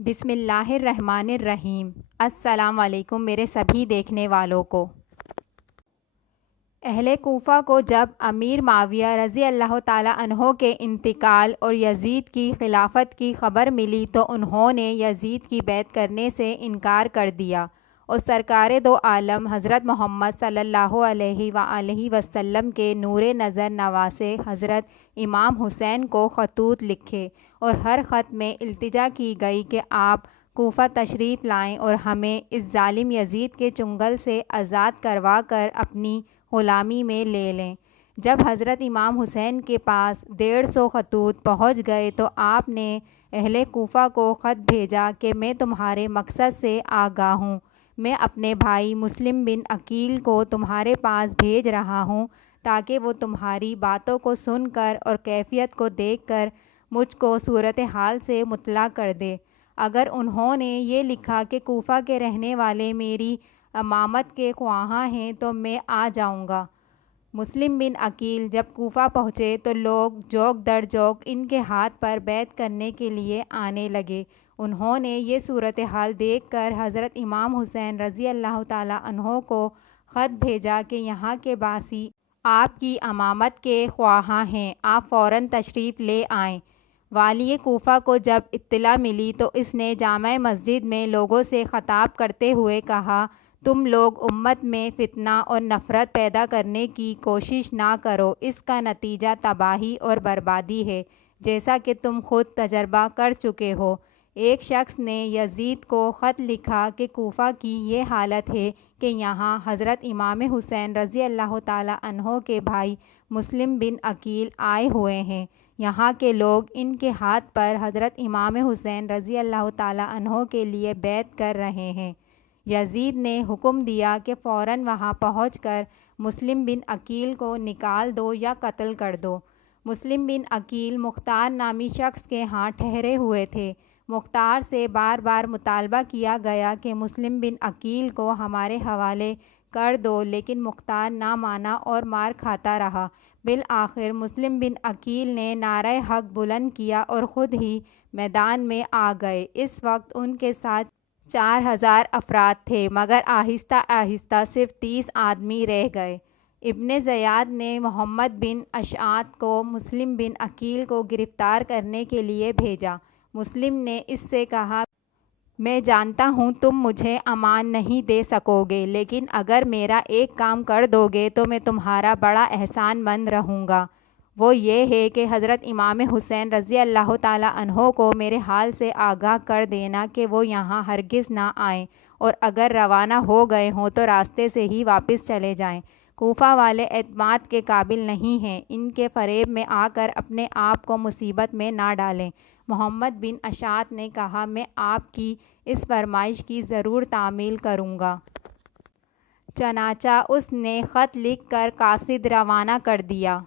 بسم اللہ الرحمن الرحیم۔ السلام علیکم میرے سبھی دیکھنے والوں کو۔ اہل کوفہ کو جب امیر معاویہ رضی اللہ تعالیٰ عنہ کے انتقال اور یزید کی خلافت کی خبر ملی تو انہوں نے یزید کی بیعت کرنے سے انکار کر دیا اور سرکار دو عالم حضرت محمد صلی اللہ علیہ وآلہ وسلم کے نور نظر نواسے حضرت امام حسین کو خطوط لکھے اور ہر خط میں التجا کی گئی کہ آپ کوفہ تشریف لائیں اور ہمیں اس ظالم یزید کے چنگل سے آزاد کروا کر اپنی غلامی میں لے لیں۔ جب حضرت امام حسین کے پاس 150 خطوط پہنچ گئے تو آپ نے اہل کوفہ کو خط بھیجا کہ میں تمہارے مقصد سے آگاہ ہوں، میں اپنے بھائی مسلم بن عقیل کو تمہارے پاس بھیج رہا ہوں تاکہ وہ تمہاری باتوں کو سن کر اور کیفیت کو دیکھ کر مجھ کو صورتحال سے مطلع کر دے۔ اگر انہوں نے یہ لکھا کہ کوفہ کے رہنے والے میری امامت کے خواہاں ہیں تو میں آ جاؤں گا۔ مسلم بن عقیل جب کوفہ پہنچے تو لوگ جوک در جوک ان کے ہاتھ پر بیعت کرنے کے لیے آنے لگے۔ انہوں نے یہ صورتحال دیکھ کر حضرت امام حسین رضی اللہ تعالیٰ عنہ کو خط بھیجا کہ یہاں کے باسی آپ کی امامت کے خواہاں ہیں، آپ فوراً تشریف لے آئیں۔ والی کوفہ کو جب اطلاع ملی تو اس نے جامع مسجد میں لوگوں سے خطاب کرتے ہوئے کہا، تم لوگ امت میں فتنہ اور نفرت پیدا کرنے کی کوشش نہ کرو، اس کا نتیجہ تباہی اور بربادی ہے، جیسا کہ تم خود تجربہ کر چکے ہو۔ ایک شخص نے یزید کو خط لکھا کہ کوفہ کی یہ حالت ہے کہ یہاں حضرت امام حسین رضی اللہ تعالیٰ عنہ کے بھائی مسلم بن عقیل آئے ہوئے ہیں، یہاں کے لوگ ان کے ہاتھ پر حضرت امام حسین رضی اللہ تعالیٰ عنہ کے لیے بیعت کر رہے ہیں۔ یزید نے حکم دیا کہ فوراً وہاں پہنچ کر مسلم بن عقیل کو نکال دو یا قتل کر دو۔ مسلم بن عقیل مختار نامی شخص کے ہاں ٹھہرے ہوئے تھے۔ مختار سے بار بار مطالبہ کیا گیا کہ مسلم بن عقیل کو ہمارے حوالے کر دو، لیکن مختار نہ مانا اور مار کھاتا رہا۔ بالآخر مسلم بن عقیل نے نعرہ حق بلند کیا اور خود ہی میدان میں آ گئے۔ اس وقت ان کے ساتھ 4000 افراد تھے، مگر آہستہ آہستہ صرف 30 آدمی رہ گئے۔ ابن زیاد نے محمد بن اشعث کو مسلم بن عقیل کو گرفتار کرنے کے لیے بھیجا۔ مسلم نے اس سے کہا، میں جانتا ہوں تم مجھے امان نہیں دے سکو گے، لیکن اگر میرا ایک کام کر دو گے تو میں تمہارا بڑا احسان مند رہوں گا۔ وہ یہ ہے کہ حضرت امام حسین رضی اللہ تعالیٰ عنہ کو میرے حال سے آگاہ کر دینا کہ وہ یہاں ہرگز نہ آئیں، اور اگر روانہ ہو گئے ہوں تو راستے سے ہی واپس چلے جائیں۔ کوفہ والے اعتماد کے قابل نہیں ہیں، ان کے فریب میں آ کر اپنے آپ کو مصیبت میں نہ ڈالیں۔ محمد بن اشعث نے کہا، میں آپ کی اس فرمائش کی ضرور تعمیل کروں گا۔ چنانچہ اس نے خط لکھ کر قاصد روانہ کر دیا۔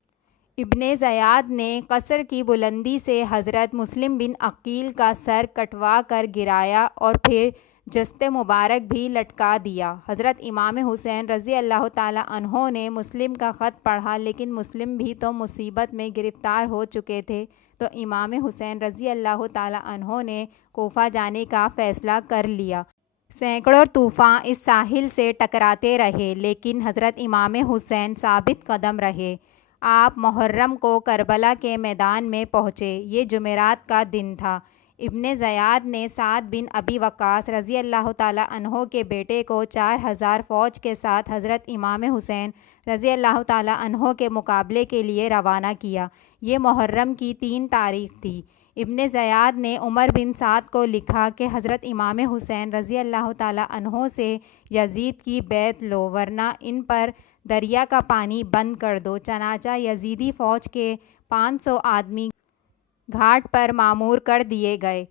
ابن زیاد نے قصر کی بلندی سے حضرت مسلم بن عقیل کا سر کٹوا کر گرایا اور پھر جسد مبارک بھی لٹکا دیا۔ حضرت امام حسین رضی اللہ تعالیٰ عنہ نے مسلم کا خط پڑھا، لیکن مسلم بھی تو مصیبت میں گرفتار ہو چکے تھے، تو امام حسین رضی اللہ تعالیٰ عنہ نے کوفہ جانے کا فیصلہ کر لیا۔ سینکڑوں طوفان اس ساحل سے ٹکراتے رہے، لیکن حضرت امام حسین ثابت قدم رہے۔ آپ محرم کو کربلا کے میدان میں پہنچے۔ یہ جمعرات کا دن تھا۔ ابن زیاد نے سعد بن ابی وقاص رضی اللہ تعالیٰ عنہ کے بیٹے کو 4000 فوج کے ساتھ حضرت امام حسین رضی اللہ تعالیٰ عنہ کے مقابلے کے لیے روانہ کیا۔ یہ محرم کی 3 تاریخ تھی۔ ابن زیاد نے عمر بن سعد کو لکھا کہ حضرت امام حسین رضی اللہ تعالیٰ عنہ سے یزید کی بیعت لو، ورنہ ان پر دریا کا پانی بند کر دو۔ چنانچہ یزیدی فوج کے 500 آدمی گھاٹ پر معمور کر دیے گئے۔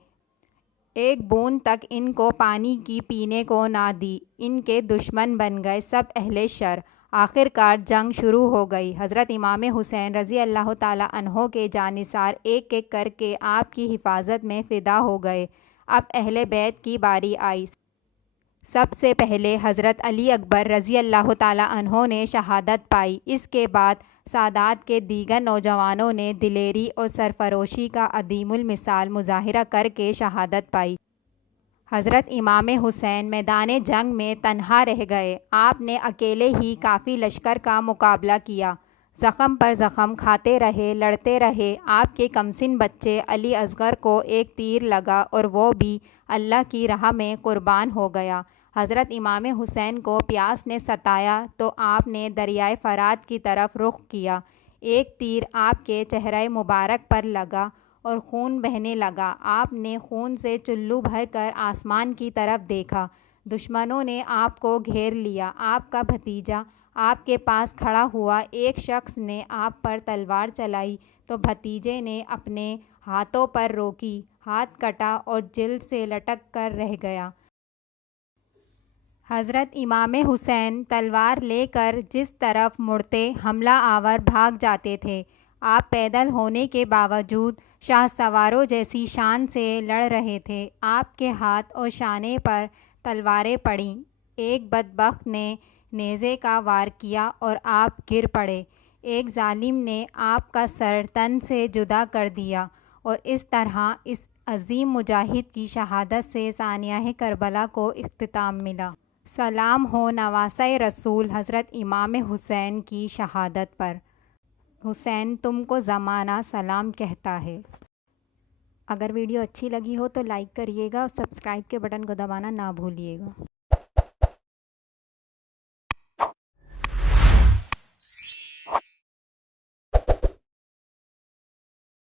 ایک بوند تک ان کو پانی کی پینے کو نہ دی۔ ان کے دشمن بن گئے سب اہل شر۔ آخر کار جنگ شروع ہو گئی۔ حضرت امام حسین رضی اللہ تعالیٰ عنہ کے جانثار ایک ایک کر کے آپ کی حفاظت میں فدا ہو گئے۔ اب اہل بیت کی باری آئی۔ سب سے پہلے حضرت علی اکبر رضی اللہ تعالیٰ عنہ نے شہادت پائی۔ اس کے بعد سادات کے دیگر نوجوانوں نے دلیری اور سرفروشی کا عظیم المثال مظاہرہ کر کے شہادت پائی۔ حضرت امام حسین میدان جنگ میں تنہا رہ گئے۔ آپ نے اکیلے ہی کافی لشکر کا مقابلہ کیا، زخم پر زخم کھاتے رہے، لڑتے رہے۔ آپ کے کمسن بچے علی اصغر کو ایک تیر لگا اور وہ بھی اللہ کی راہ میں قربان ہو گیا۔ حضرت امام حسین کو پیاس نے ستایا تو آپ نے دریائے فرات کی طرف رخ کیا۔ ایک تیر آپ کے چہرہ مبارک پر لگا اور خون بہنے لگا۔ آپ نے خون سے چلو بھر کر آسمان کی طرف دیکھا۔ دشمنوں نے آپ کو گھیر لیا۔ آپ کا بھتیجا آپ کے پاس کھڑا ہوا۔ ایک شخص نے آپ پر تلوار چلائی تو بھتیجے نے اپنے ہاتھوں پر روکی، ہاتھ کٹا اور جلد سے لٹک کر رہ گیا۔ حضرت امام حسین تلوار لے کر جس طرف مڑتے حملہ آور بھاگ جاتے تھے۔ آپ پیدل ہونے کے باوجود شاہ سواروں جیسی شان سے لڑ رہے تھے۔ آپ کے ہاتھ اور شانے پر تلواریں پڑیں۔ ایک بدبخت نے نیزے کا وار کیا اور آپ گر پڑے۔ ایک ظالم نے آپ کا سر تن سے جدا کر دیا اور اس طرح اس عظیم مجاہد کی شہادت سے ثانیہ کربلا کو اختتام ملا۔ سلام ہو نواسۂ رسول حضرت امام حسین کی شہادت پر۔ حسین تم کو زمانہ سلام کہتا ہے۔ اگر ویڈیو اچھی لگی ہو تو لائک کریے گا اور سبسکرائب کے بٹن کو دبانا نہ بھولیے گا۔